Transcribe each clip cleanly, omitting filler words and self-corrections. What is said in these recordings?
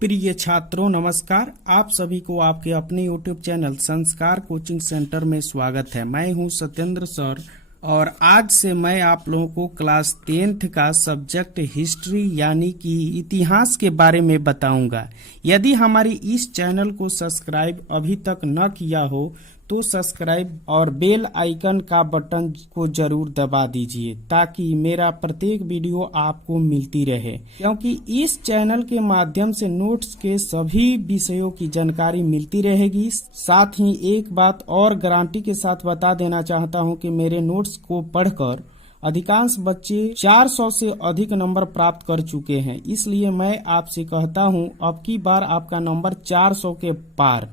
प्रिय छात्रों नमस्कार। आप सभी को आपके अपने YouTube चैनल संस्कार कोचिंग सेंटर में स्वागत है। मैं हूं सत्येंद्र सर और आज से मैं आप लोगों को क्लास 10th का सब्जेक्ट हिस्ट्री यानी कि इतिहास के बारे में बताऊंगा। यदि हमारी इस चैनल को सब्सक्राइब अभी तक न किया हो तो सब्सक्राइब और बेल आइकन का बटन को जरूर दबा दीजिए ताकि मेरा प्रत्येक वीडियो आपको मिलती रहे, क्योंकि इस चैनल के माध्यम से नोट्स के सभी विषयों की जानकारी मिलती रहेगी। साथ ही एक बात और गारंटी के साथ बता देना चाहता हूं कि मेरे नोट्स को पढ़कर अधिकांश बच्चे 400 से अधिक नंबर प्राप्त कर चुके हैं। इसलिए मैं आपसे कहता हूं अब की बार आपका नंबर 400 के पार।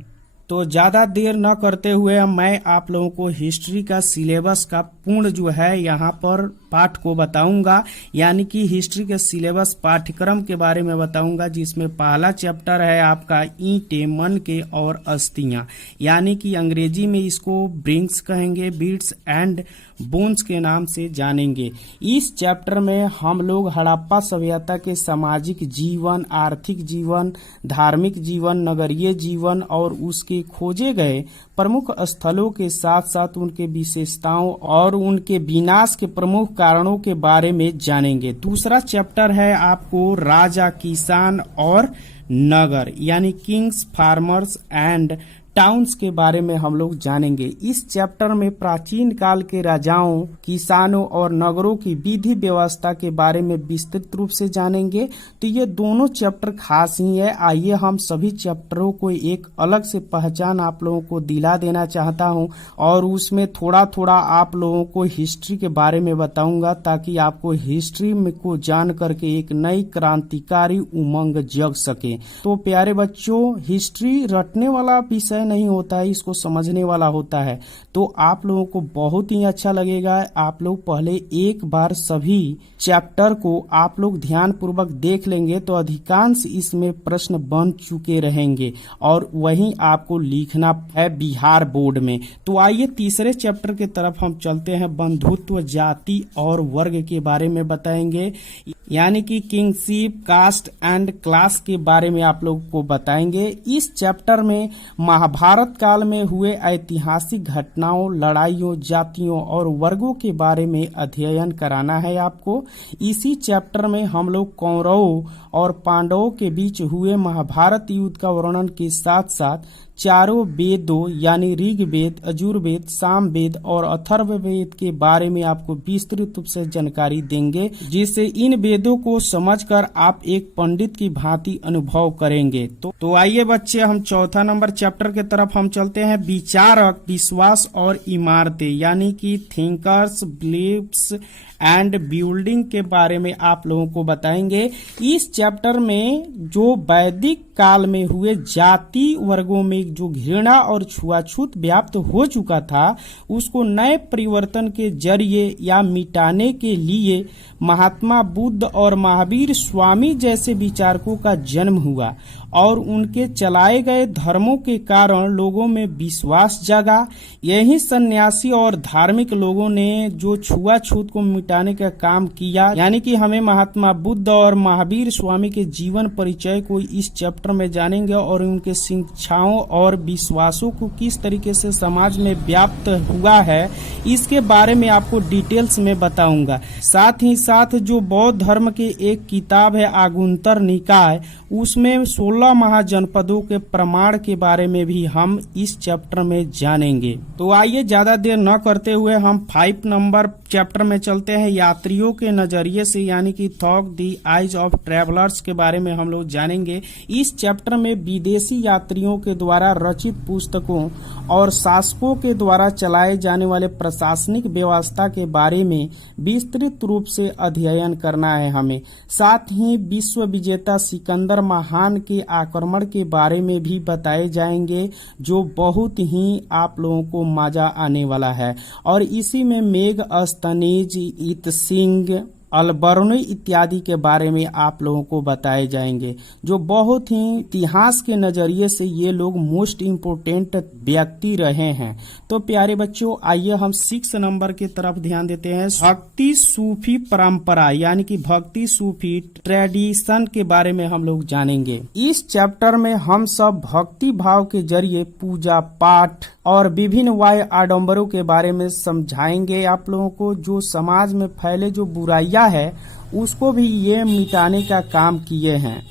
तो ज्यादा देर न करते हुए मैं आप लोगों को हिस्ट्री का सिलेबस का पूर्ण जो है यहाँ पर पाठ को बताऊंगा, यानी कि हिस्ट्री के सिलेबस पाठ्यक्रम के बारे में बताऊंगा, जिसमें पहला चैप्टर है आपका ईंटें, मन के और अस्थियां, यानी कि अंग्रेजी में इसको ब्रिंग्स कहेंगे, बीड्स एंड बोन्स के नाम से जानेंगे। इस चैप्टर में हम लोग हड़प्पा सभ्यता के सामाजिक जीवन, आर्थिक जीवन, धार्मिक जीवन, नगरीय जीवन और उसके खोजे गए प्रमुख स्थलों के साथ साथ उनके विशेषताओं और उनके विनाश के प्रमुख कारणों के बारे में जानेंगे। दूसरा चैप्टर है आपको राजा, किसान और नगर, यानी किंग्स, फार्मर्स एंड टाउन्स के बारे में हम लोग जानेंगे। इस चैप्टर में प्राचीन काल के राजाओं, किसानों और नगरों की विधि व्यवस्था के बारे में विस्तृत रूप से जानेंगे। तो ये दोनों चैप्टर खास ही है। आइए हम सभी चैप्टरों को एक अलग से पहचान आप लोगों को दिला देना चाहता हूं और उसमें थोड़ा थोड़ा आप लोगों को हिस्ट्री के बारे में बताऊंगा, ताकि आपको हिस्ट्री में को जान करके एक नई क्रांतिकारी उमंग जग सके। तो प्यारे बच्चों, हिस्ट्री रटने वाला विषय नहीं होता है, इसको समझने वाला होता है। तो आप लोगों को बहुत ही अच्छा लगेगा। आप लोग पहले एक बार सभी चैप्टर को आप लोग ध्यान पूर्वक देख लेंगे तो अधिकांश इसमें प्रश्न बन चुके रहेंगे और वहीं आपको लिखना है बिहार बोर्ड में। तो आइए तीसरे चैप्टर के तरफ हम चलते हैं। बंधुत्व, जाति और वर्ग के बारे में बताएंगे, यानी कि किंगशिप, कास्ट एंड क्लास के बारे में आप लोग को बताएंगे। इस चैप्टर में महाभारत काल में हुए ऐतिहासिक घटनाओं, लड़ाइयों, जातियों और वर्गों के बारे में अध्ययन कराना है आपको। इसी चैप्टर में हम लोग कौरवों और पांडवों के बीच हुए महाभारत युद्ध का वर्णन के साथ साथ चारों वेदों यानी ऋग्वेद, यजुर्वेद, सामवेद और अथर्ववेद के बारे में आपको विस्तृत रूप से जानकारी देंगे, जिससे इन वेदों को समझकर आप एक पंडित की भांति अनुभव करेंगे। तो आइए बच्चे, हम चौथा नंबर चैप्टर के तरफ हम चलते हैं। विचारक, विश्वास और इमारतें, यानी कि थिंकर्स, बिलीव्स एंड बिल्डिंग के बारे में आप लोगों को बताएंगे। इस चैप्टर में जो वैदिक काल में हुए जाति वर्गों में जो घृणा और छुआछूत व्याप्त हो चुका था, उसको नए परिवर्तन के जरिए या मिटाने के लिए महात्मा बुद्ध और महावीर स्वामी जैसे विचारकों का जन्म हुआ और उनके चलाए गए धर्मों के कारण लोगों में विश्वास जगा। यही सन्यासी और धार्मिक लोगों ने जो छुआछूत को मिटाने का काम किया, यानी कि हमें महात्मा बुद्ध और महावीर स्वामी के जीवन परिचय को इस चैप्टर में जानेंगे और उनके शिक्षाओं और विश्वासों को किस तरीके से समाज में व्याप्त हुआ है, इसके बारे में आपको डिटेल्स में बताऊंगा। साथ ही साथ जो बौद्ध धर्म की एक किताब है आगुंतर निकाय, उसमें 16 महाजनपदों के प्रमाण के बारे में भी हम इस चैप्टर में जानेंगे। तो आइए ज्यादा देर न करते हुए हम 5 नंबर चैप्टर में चलते हैं। यात्रियों के नजरिए से, यानी कि thought the eyes of travellers के बारे में हम लोग जानेंगे। इस चैप्टर में विदेशी यात्रियों के द्वारा रचित पुस्तकों और शासकों के द्वारा चलाए जाने वाले प्रशासनिक व्यवस्था के बारे में विस्तृत रूप से अध्ययन करना है हमें। साथ ही विश्व विजेता सिकंदर महान के आक्रमण के बारे में भी बताए जाएंगे, जो बहुत ही आप लोगों को मजा आने वाला है। और इसी में मेघ स्तनेज, इत सिंह, अल्बर्नी इत्यादि के बारे में आप लोगों को बताए जाएंगे, जो बहुत ही इतिहास के नजरिए से ये लोग मोस्ट इम्पोर्टेंट व्यक्ति रहे हैं। तो प्यारे बच्चों, आइए हम 6 नंबर की तरफ ध्यान देते हैं। भक्ति सूफी परंपरा यानी कि भक्ति सूफी ट्रेडिशन के बारे में हम लोग जानेंगे। इस चैप्टर में हम सब भक्ति भाव के जरिए पूजा पाठ और विभिन्न वाय आडंबरों के बारे में समझाएंगे आप लोगों को। जो समाज में फैले जो बुराइयां है उसको भी ये मिटाने का काम किए हैं।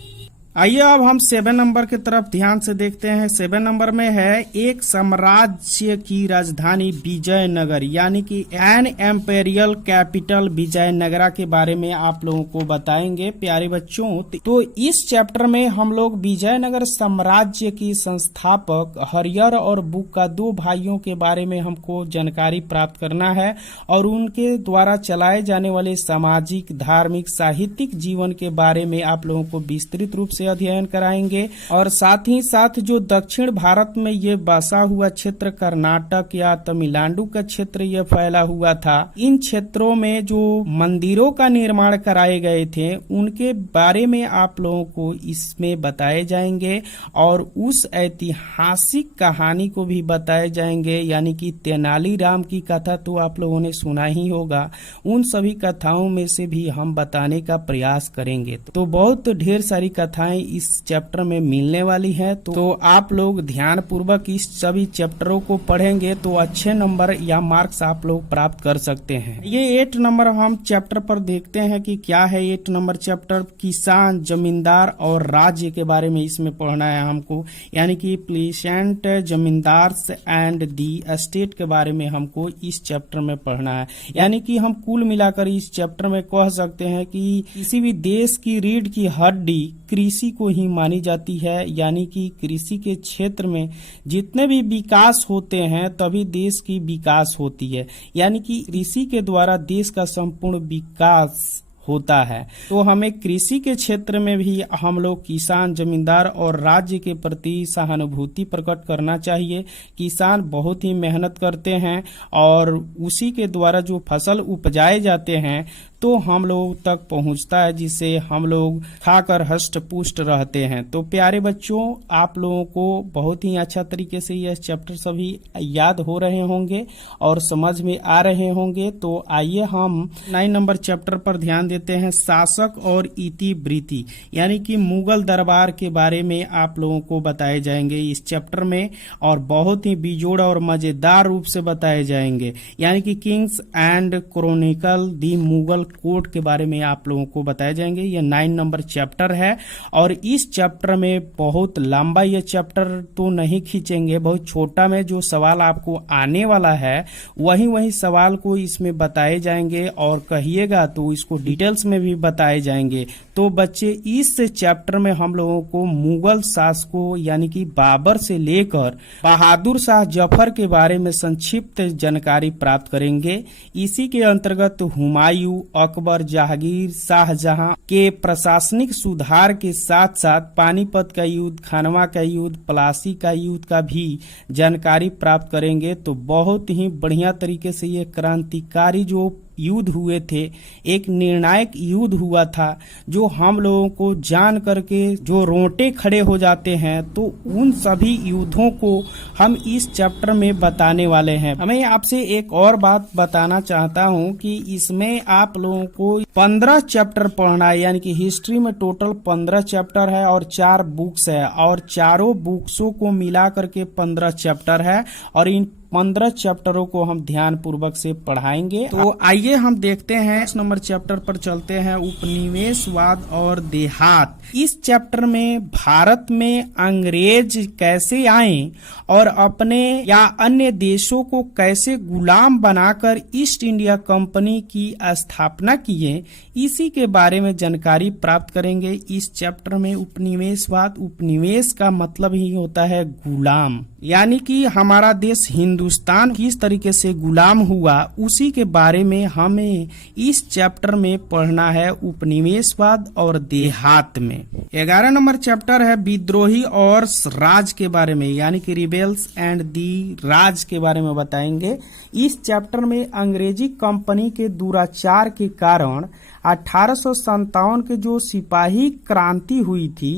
आइए अब हम 7 नंबर की तरफ ध्यान से देखते हैं। 7 नंबर में है एक साम्राज्य की राजधानी विजयनगर यानी कि एन एम्पेरियल कैपिटल विजयनगरा के बारे में आप लोगों को बताएंगे प्यारे बच्चों। तो इस चैप्टर में हम लोग विजयनगर साम्राज्य की संस्थापक हरिहर और बुक्का 2 भाइयों के बारे में हमको जानकारी प्राप्त करना है और उनके द्वारा चलाए जाने वाले सामाजिक धार्मिक साहित्यिक जीवन के बारे में आप लोगों को विस्तृत रूप से अध्ययन कराएंगे। और साथ ही साथ जो दक्षिण भारत में ये बसा हुआ क्षेत्र कर्नाटक या तमिलनाडु का क्षेत्र ये फैला हुआ था, इन क्षेत्रों में जो मंदिरों का निर्माण कराए गए थे उनके बारे में आप लोगों को इसमें बताए जाएंगे और उस ऐतिहासिक कहानी को भी बताए जाएंगे। यानी कि तेनालीराम की कथा तो आप लोगों ने सुना ही होगा, उन सभी कथाओं में से भी हम बताने का प्रयास करेंगे। तो बहुत ढेर सारी कथाएं इस चैप्टर में मिलने वाली है। तो आप लोग ध्यान पूर्वक इस सभी चैप्टरों को पढ़ेंगे तो अच्छे नंबर या मार्क्स आप लोग प्राप्त कर सकते हैं। ये 8 नंबर हम चैप्टर पर देखते हैं कि क्या है 8 नंबर चैप्टर। किसान, जमींदार और राज्य के बारे में इसमें पढ़ना है हमको, यानी कि प्लीसेंट जमींदार्स एंड दी एस्टेट के बारे में हमको इस चैप्टर में पढ़ना है। यानी कि हम कुल मिलाकर इस चैप्टर में कह सकते हैं कि किसी भी देश की रीढ़ की हड्डी कृषि को ही मानी जाती है। यानी कि कृषि के क्षेत्र में जितने भी विकास होते हैं तभी देश की विकास होती है। यानी कि कृषि के द्वारा देश का संपूर्ण विकास होता है। तो हमें कृषि के क्षेत्र में भी हम लोग किसान, जमींदार और राज्य के प्रति सहानुभूति प्रकट करना चाहिए। किसान बहुत ही मेहनत करते हैं और उसी के द्वारा जो फसल उपजाए जाते हैं तो हम लोग तक पहुंचता है, जिससे हम लोग खाकर हष्ट पुष्ट रहते हैं। तो प्यारे बच्चों, आप लोगों को बहुत ही अच्छा तरीके से यह चैप्टर सभी याद हो रहे होंगे और समझ में आ रहे होंगे। तो आइए हम 9 नंबर चैप्टर पर ध्यान देते हैं। शासक और इतिवृत्ति यानी कि मुगल दरबार के बारे में आप लोगों को बताए जाएंगे इस चैप्टर में और बहुत ही बेजोड़ और मजेदार रूप से बताए जाएंगे। यानी कि Kings and chronicle the Mughal court के बारे में आप लोगों को बताए जाएंगे। यह 9 नंबर चैप्टर है और इस चैप्टर में बहुत लंबा यह चैप्टर तो नहीं खींचेंगे, बहुत छोटा में जो सवाल आपको आने वाला है वही सवाल को इसमें बताए जाएंगे और कहिएगा तो इसको डिटेल्स में भी बताए जाएंगे। तो बच्चे, इस चैप्टर में हम लोगों को मुगल शासकों यानी कि बाबर से लेकर बहादुर शाह जफर के बारे में संक्षिप्त जानकारी प्राप्त करेंगे। इसी के अंतर्गत हुमायूं, अकबर, जहांगीर, शाहजहां के प्रशासनिक सुधार के साथ साथ पानीपत का युद्ध, खानवा का युद्ध, प्लासी का युद्ध का भी जानकारी प्राप्त करेंगे। तो बहुत ही बढ़िया तरीके से ये क्रांतिकारी जो युद्ध हुए थे, एक निर्णायक युद्ध हुआ था जो हम लोगों को जान करके जो रोंगटे खड़े हो जाते हैं। तो उन सभी युद्धों को हम इस चैप्टर में बताने वाले हैं। हमें आपसे एक और बात बताना चाहता हूं कि इसमें आप लोगों को 15 चैप्टर पढ़ना है। यानी कि हिस्ट्री में टोटल 15 चैप्टर है और 4 बुक्स है और चारों बुक्सों को मिला करके 15 चैप्टर है और इन 15 चैप्टरों को हम ध्यान पूर्वक से पढ़ाएंगे। तो आइए हम देखते हैं, इस नंबर चैप्टर पर चलते हैं। उपनिवेशवाद और देहात। इस चैप्टर में भारत में अंग्रेज कैसे आए और अपने या अन्य देशों को कैसे गुलाम बनाकर ईस्ट इंडिया कंपनी की स्थापना किए, इसी के बारे में जानकारी प्राप्त करेंगे इस चैप्टर में। उपनिवेशवाद, उपनिवेश का मतलब ही होता है गुलाम, यानी कि हमारा देश हिंदुस्तान किस तरीके से गुलाम हुआ उसी के बारे में हमें इस चैप्टर में पढ़ना है, उपनिवेशवाद और देहात में। 11 नंबर चैप्टर है विद्रोही और राज के बारे में, यानी कि रिबेल्स एंड दी राज के बारे में बताएंगे। इस चैप्टर में अंग्रेजी कंपनी के दुराचार के कारण 1857 के जो सिपाही क्रांति हुई थी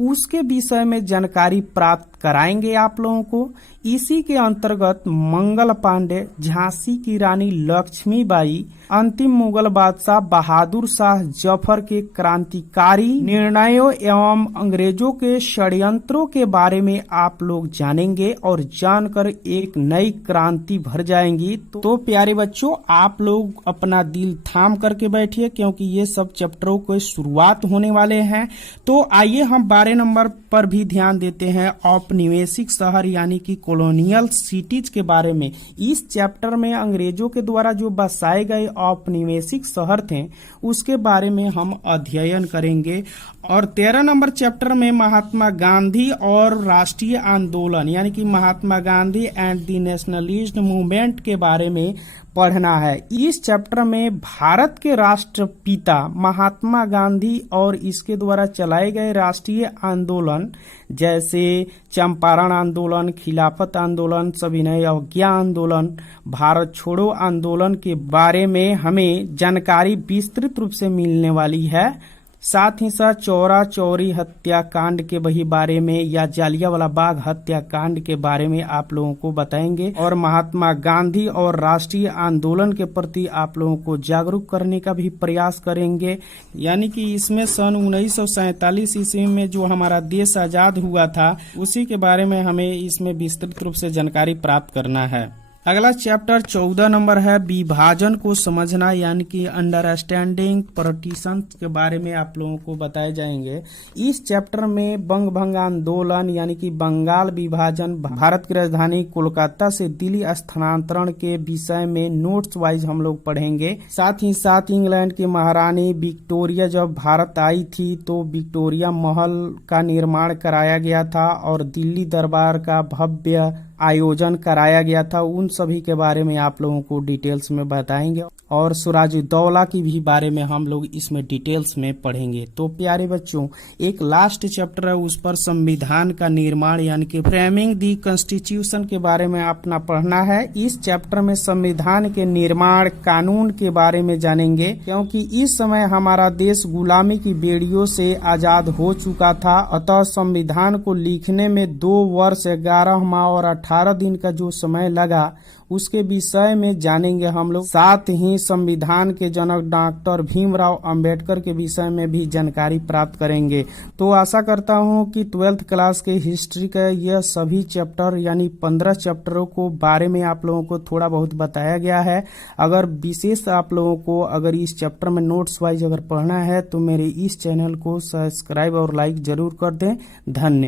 उसके विषय में जानकारी प्राप्त कराएंगे आप लोगों को। इसी के अंतर्गत मंगल पांडे, झांसी की रानी लक्ष्मीबाई, अंतिम मुगल बादशाह बहादुर शाह जफर के क्रांतिकारी निर्णयों एवं अंग्रेजों के षड्यंत्रों के बारे में आप लोग जानेंगे और जानकर एक नई क्रांति भर जाएंगी। तो प्यारे बच्चों, आप लोग अपना दिल थाम करके बैठिए क्योंकि ये सब चैप्टरों के शुरुआत होने वाले हैं। तो आइए हम 12 नंबर पर भी ध्यान देते हैं औपनिवेशिक शहर यानी कि कॉलोनियल सिटीज के बारे में। इस चैप्टर में अंग्रेजों के द्वारा जो बसाए गए औपनिवेशिक शहर थे उसके बारे में हम अध्ययन करेंगे। और 13 नंबर चैप्टर में महात्मा गांधी और राष्ट्रीय आंदोलन यानी कि Mahatma Gandhi and the nationalist movement के बारे में पढ़ना है। इस चैप्टर में भारत के राष्ट्रपिता महात्मा गांधी और इसके द्वारा चलाए गए राष्ट्रीय आंदोलन जैसे चंपारण आंदोलन, खिलाफत आंदोलन, सविनय अवज्ञा आंदोलन, भारत छोड़ो आंदोलन के बारे में हमें जानकारी विस्तृत रूप से मिलने वाली है। साथ ही साथ चौरा चौरी हत्याकांड के वही बारे में या जालियांवाला बाग हत्याकांड के बारे में आप लोगों को बताएंगे और महात्मा गांधी और राष्ट्रीय आंदोलन के प्रति आप लोगों को जागरूक करने का भी प्रयास करेंगे। यानी कि इसमें सन 1947 ईस्वी में जो हमारा देश आजाद हुआ था उसी के बारे में हमें इसमें विस्तृत रूप से जानकारी प्राप्त करना है। अगला चैप्टर 14 नंबर है विभाजन को समझना यानी कि अंडरस्टैंडिंग पार्टीशन के बारे में आप लोगों को बताए जाएंगे। इस चैप्टर में बंग भंग आंदोलन यानी कि बंगाल विभाजन, भारत की राजधानी कोलकाता से दिल्ली स्थानांतरण के विषय में नोट्स वाइज हम लोग पढ़ेंगे। साथ ही साथ इंग्लैंड की महारानी विक्टोरिया जब भारत आई थी तो विक्टोरिया महल का निर्माण कराया गया था और दिल्ली दरबार का भव्य आयोजन कराया गया था। उन सभी के बारे में आप लोगों को डिटेल्स में बताएंगे और सिराजुद्दौला की भी बारे में हम लोग इसमें डिटेल्स में पढ़ेंगे। तो प्यारे बच्चों, एक लास्ट चैप्टर है उस पर संविधान का निर्माण यानी कि फ्रेमिंग दी कॉन्स्टिट्यूशन के बारे में अपना पढ़ना है। इस चैप्टर में संविधान के निर्माण कानून के बारे में जानेंगे क्योंकि इस समय हमारा देश गुलामी की बेड़ियों से आजाद हो चुका था। अतः संविधान को लिखने में 2 वर्ष 11 माह और 18 दिन का जो समय लगा उसके विषय में जानेंगे हम लोग। साथ ही संविधान के जनक डॉक्टर भीमराव अंबेडकर के विषय में भी जानकारी प्राप्त करेंगे। तो आशा करता हूं कि 12th क्लास के हिस्ट्री का यह सभी चैप्टर यानी 15 चैप्टरों को बारे में आप लोगों को थोड़ा बहुत बताया गया है। अगर विशेष आप लोगों को अगर इस चैप्टर में नोट्स वाइज अगर पढ़ना है तो मेरे इस चैनल को सब्सक्राइब और लाइक जरूर कर दें। धन्यवाद।